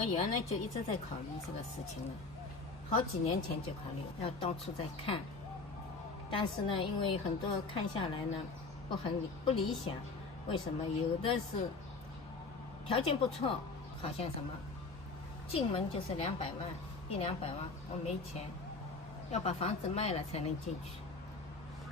我原来就一直在考虑这个事情了，好几年前就考虑要到处在看，但是呢，因为很多看下来呢不理想，为什么？有的是条件不错，好像什么进门就是200万，100-200万，我没钱，要把房子卖了才能进去。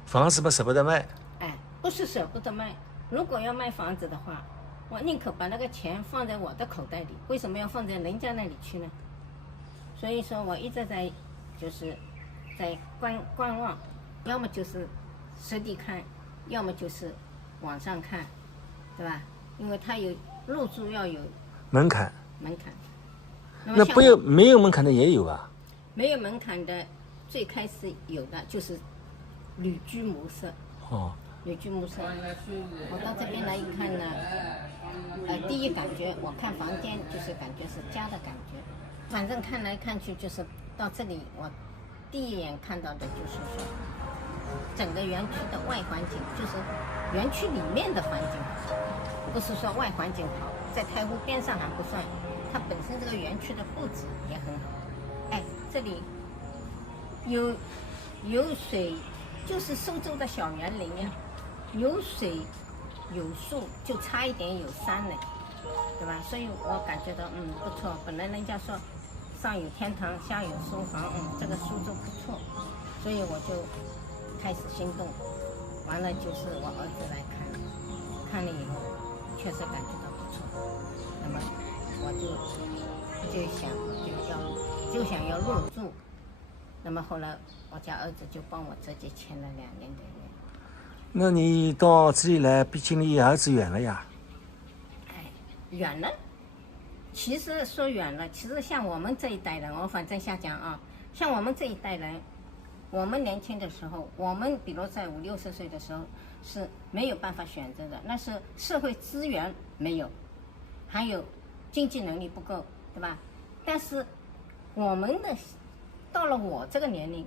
房子嘛舍不得卖，哎，不是舍不得卖，如果要卖房子的话，我宁可把那个钱放在我的口袋里，为什么要放在人家那里去呢？所以说我一直在就是在观望，要么就是实地看，要么就是网上看，对吧？因为它有入住要有门槛。那没有门槛的也有啊。没有门槛的，最开始有的就是旅居模式。哦。旅居模式，我到这边来一看呢，第一感觉，我看房间就是感觉是家的感觉。反正看来看去就是到这里，我第一眼看到的就是说，整个园区的外环境，就是园区里面的环境，不是说外环境好，在太湖边上还不算，它本身这个园区的布置也很好。哎，这里有水，就是苏州的小园林呀，有水有树，就差一点有山了，对吧？所以我感觉到不错。本来人家说上有天堂，下有书房，这个苏州不错，所以我就开始心动。完了就是我儿子来看了以后，确实感觉到不错。那么我就想要入住。那么后来我家儿子就帮我直接签了2年的约。那你到这里来，毕竟离儿子远了呀。哎，远了。其实说远了，其实像我们这一代人，我反正瞎讲啊，像我们这一代人，我们年轻的时候，我们比如在50-60岁的时候是没有办法选择的，那是社会资源没有，还有经济能力不够，对吧？但是我们的到了我这个年龄，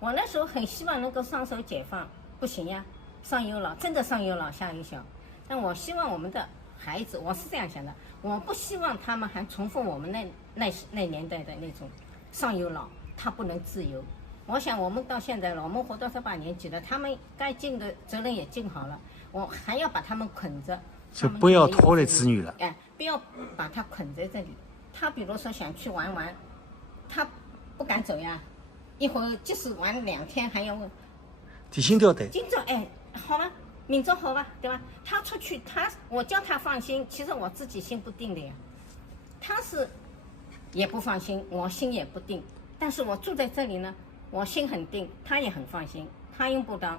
我那时候很希望能够上手解放，不行呀，上有老，真的上有老下有小。但我希望我们的孩子，我是这样想的，我不希望他们还重复我们那年代的那种上有老，他不能自由。我想我们到现在了，我们活到这把年纪了，他们该尽的责任也尽好了，我还要把他们捆着，就不要拖累子女了。哎，不要把他捆在这里。他比如说想去玩，他不敢走呀，一会儿即使玩2天还要问提心吊胆。今朝好吧，明朝好吧，对吧？他出去，我叫他放心，其实我自己心不定的呀。他是也不放心，我心也不定。但是我住在这里呢，我心很定，他也很放心，他用不到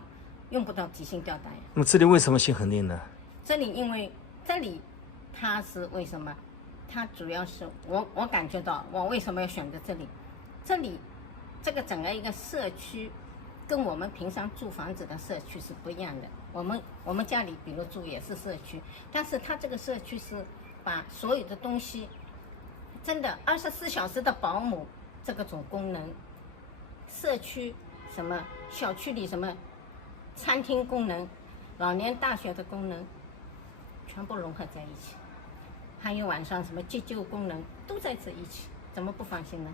提心吊胆呀。那么这里为什么心很定呢？这里因为这里他是为什么？他主要是我感觉到我为什么要选择这里？这里这个整个一个社区跟我们平常住房子的社区是不一样的。我们家里比如住也是社区，但是他这个社区是把所有的东西真的24小时的保姆这个种功能，社区什么小区里什么餐厅功能，老年大学的功能全部融合在一起，还有晚上什么急救功能都在这一起，怎么不放心呢？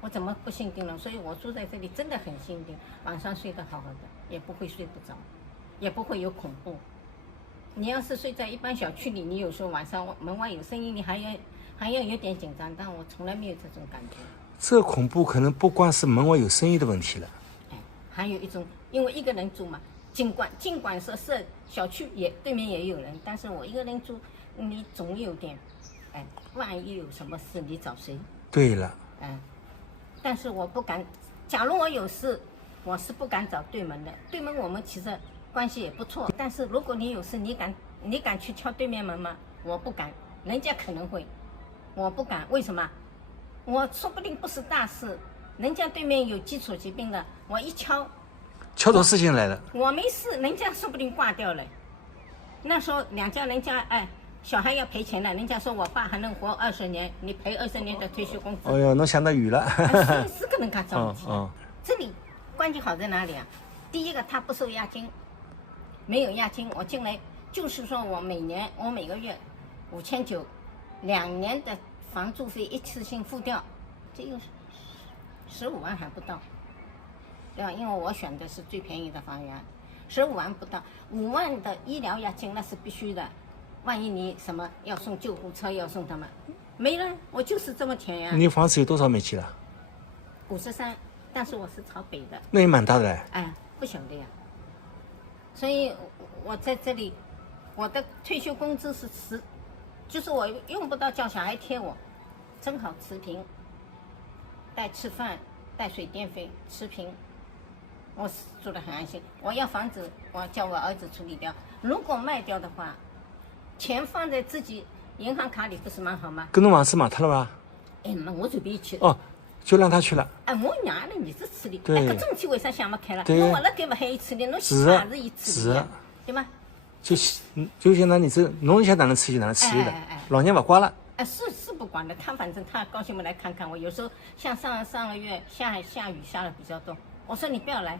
我怎么不心定了？所以我住在这里真的很心定，晚上睡得好好的，也不会睡不着，也不会有恐怖。你要是睡在一般小区里，你有时候晚上门外有声音，你还要有点紧张，但我从来没有这种感觉。这恐怖可能不光是门外有声音的问题了，还有一种，因为一个人住嘛，尽管说是小区对面也有人，但是我一个人住，你总有点，万一有什么事，你找谁？对了，但是我不敢，假如我有事，我是不敢找对门的。对门我们其实关系也不错，但是如果你有事，你敢去敲对面门吗？我不敢，人家可能会，我不敢。为什么？我说不定不是大事，人家对面有基础疾病的，我一敲出事情来了，我没事，人家说不定挂掉了。那时候两家人家小孩要赔钱了，人家说我爸还能活20年，你赔20年的退休工资。哎呦，侬想得远了。是个能干着急。这里关系好在哪里啊？第一个，他不收押金，没有押金，我进来就是说我每个月5900，2年的房租费一次性付掉，这有15万还不到，对吧？因为我选的是最便宜的房源，15万不到，5万的医疗押金那是必须的。万一你什么要送救护车，要送他们，没了，我就是这么填呀。你房子有多少煤气了？53，但是我是朝北的。那也蛮大的嘞。哎，不晓得呀。所以我在这里，我的退休工资是就是我用不到叫小孩贴我，正好持平，带吃饭、带水电费持平，我住得很安心。我要房子，我叫我儿子处理掉。如果卖掉的话，钱放在自己银行卡里不是蛮好吗？跟侬房子卖脱了吧？哎，我随便去。哦，就让他去了。哎，我让阿拉儿子处理。对。搿种体为啥想不开了？对。侬活了该不还伊处理，侬死也是伊处理的，对吗？就相当于是侬想哪能处理哪能处理的，老娘不管了。哎，是不管的，他反正他高兴嘛来看看我。有时候像上个月下雨下了比较多，我说你不要来，